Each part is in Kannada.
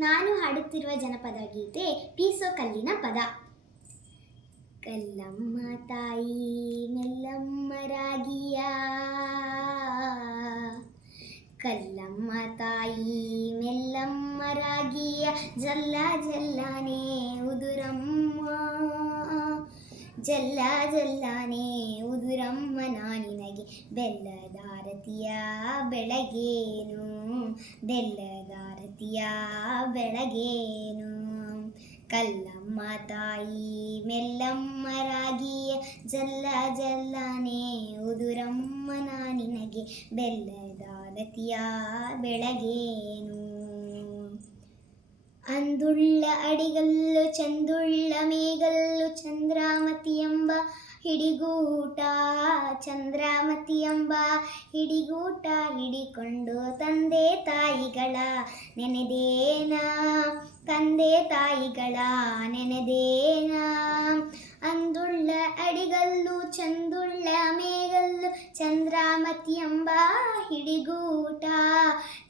ನಾನು ಹಾಡುತ್ತಿರುವ ಜನಪದ ಗೀತೆ ಪೀಸೋ ಕಲ್ಲಿನ ಪದ. ಕಲ್ಲಮ್ಮ ತಾಯಿ, ಮೆಲ್ಲಮ್ಮ ರಾಗಿಯ. ಕಲ್ಲಮ್ಮ ತಾಯಿ, ಮೆಲ್ಲಮ್ಮ ರಾಗಿಯ. ಜಲ್ಲ ಜಲ್ಲಾನೆ ಉದುರಮ್ಮ. ಜಲ್ಲ ಜಲ್ಲಾನೆ ಉದುರಮ್ಮ ನಾನಿನಗೆ ಬೆಲ್ಲದಾರತಿಯ ಬೆಳಗೇನು. ಬೆಲ್ಲದಾರತಿಯ ಬೆಳಗೇನು? ಕಲ್ಲಮ್ಮ ತಾಯಿ ಮೆಲ್ಲಮ್ಮ ರಾಗಿಯ ಜಲ್ಲ ಜಲ್ಲನೆ ಉದುರಮ್ಮ ನಾನಿನಗೆ ಬೆಲ್ಲದಾರತಿಯ ಬೆಳಗೇನು? ಅಂದುಳ್ಳ ಅಡಿಗಲ್ಲು ಚಂದುಳ್ಳ ಮೇಗಲ್ಲು ಚಂದ್ರಾಮತಿ ಎಂಬ ಹಿಡಿಗೂಟ, ಚಂದ್ರಾಮತಿ ಎಂಬ ಹಿಡಿಗೂಟ ಹಿಡಿಕೊಂಡು ತಾಯಿಗಳ ನೆನೆದೇನ? ತಂದೆ ತಾಯಿಗಳ ನೆನೆದೇನ? ಅಂದುಳ್ಳ ಅಡಿಗಲ್ಲು, ಚಂದುಳ್ಳ ಮೇಗಲ್ಲು, ಚಂದ್ರಾಮತಿ ಎಂಬ ಹಿಡಿಗೂಟ.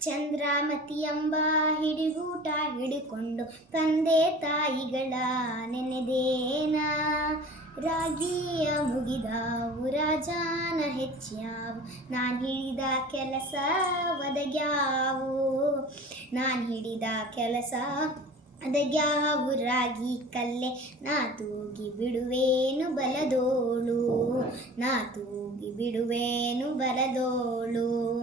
ಚಂದ್ರಾಮತಿ ಎಂಬ ಹಿಡಿಗೂಟ ಹಿಡಿಕೊಂಡು ತಂದೆ ತಾಯಿಗಳ ನೆನೆದೇನ? ರಾಗಿಯ ಮುಗಿದಾವು ರಾಜಾನ ಹೆಚ್ಚ್ಯಾವು ನಾನು ಹಿಡಿದ ಕೆಲಸ ಒದಗ್ಯಾವು. ನಾನು ಹಿಡಿದ ಕೆಲಸ ಅದಗ್ಯಾವು ರಾಗಿ ಕಲ್ಲೆ ನಾ ತೂಗಿ ಬಿಡುವೇನು ಬಲದೋಳು. ನಾ ತೂಗಿ ಬಿಡುವೇನು ಬಲದೋಳು.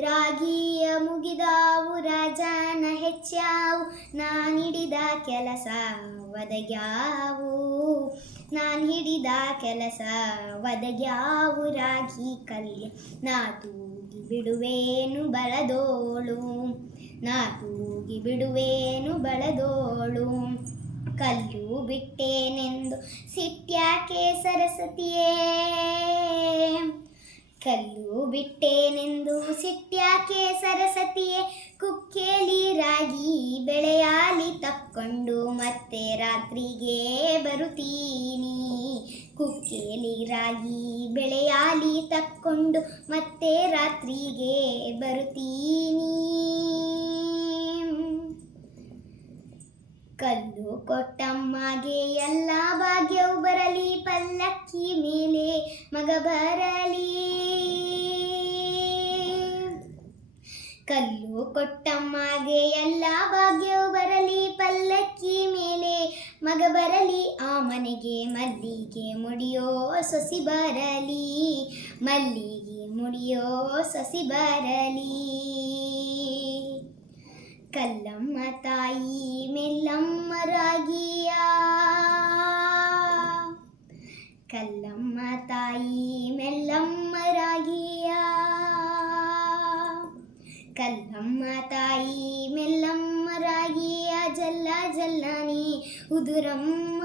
ರಾಗಿಯ ಮುಗಿದಾವು ರಾಜನ ಹೆಚ್ಚಾವು. ನಾನ್ ಹಿಡಿದ ಕೆಲಸ ಒದಗ್ಯಾವು? ನಾನು ಹಿಡಿದ ಕೆಲಸ ಒದಗ್ಯಾವು? ರಾಗಿ ಕಲ್ಯ ನಾ ತೂಗಿ ಬಿಡುವೇನು ಬಲದೋಳು ನಾ ತೂಗಿ ಬಿಡುವೇನು ಬಳದೋಳು ಕಲ್ಲು ಬಿಟ್ಟೇನೆಂದು ಸಿಟ್ಯಾಕೆ ಸರಸ್ವತಿಯೇ? ಕಲ್ಲು ಬಿಟ್ಟೇನೆಂದು ಸಿಟ್ಯಾಕೆ ಸರಸ್ವತಿಯೇ? ಕುಕ್ಕೇಲಿ ರಾಗಿ ತಕ್ಕೊಂಡು ಮತ್ತೆ ರಾತ್ರಿಗೆ ಬರುತ್ತೀನಿ. ಕುಕ್ಕೇಲಿ ರಾಗಿ ಬೆಳೆಯಾಲಿ ತಕ್ಕೊಂಡು ಮತ್ತೆ ರಾತ್ರಿಗೆ ಬರುತ್ತೀನಿ. ಕಲ್ಲು ಕೊಟ್ಟಮ್ಮಗೆ ಎಲ್ಲ ಭಾಗ್ಯವು ಬರಲಿ, ಪಲ್ಲಕ್ಕಿ ಮೇಲೆ ಮಗ ಬರಲಿ. ಕಲ್ಲು ಕೊಟ್ಟಮ್ಮಗೆ ಎಲ್ಲ ಭಾಗ್ಯವು ಬರಲಿ, ಪಲ್ಲಕ್ಕಿ ಮೇಲೆ ಮಗ ಬರಲಿ, ಆ ಮನೆಗೆ ಮಲ್ಲಿಗೆ ಮುಡಿಯೋ ಸೊಸಿ ಬರಲಿ, ಮಲ್ಲಿಗೆ ಮುಡಿಯೋ ಸೊಸಿ ಬರಲಿ. ಕಲ್ಲಮ್ಮ ತಾಯಿ, ಮೆಲ್ಲಮ್ಮ ರಾಗಿಯ ಕಲ್ಲಮ್ಮ ತಾಯಿ, ಮೆಲ್ಲಮ್ಮ ರಾಗಿ ಅಜಲ್ಲ ಜಲ್ಲಾನಿ ಉದುರಮ್ಮ.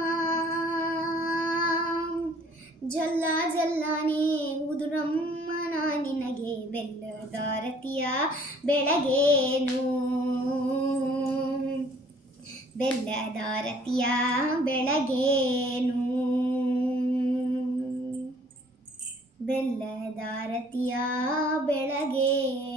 ಜಲ್ಲ ಜಲ್ಲಾನಿ ಉದುರಮ್ಮ, ನಾ ನಿನಗೆ ಬೆಲ್ಲದಾರತಿಯ ಬೆಳಗೇನು? ಬೆಲ್ಲದಾರತಿಯ ಬೆಳಗೇನು? ಬೆಲ್ಲದಾರತಿಯ ಬೆಳಗೇನು?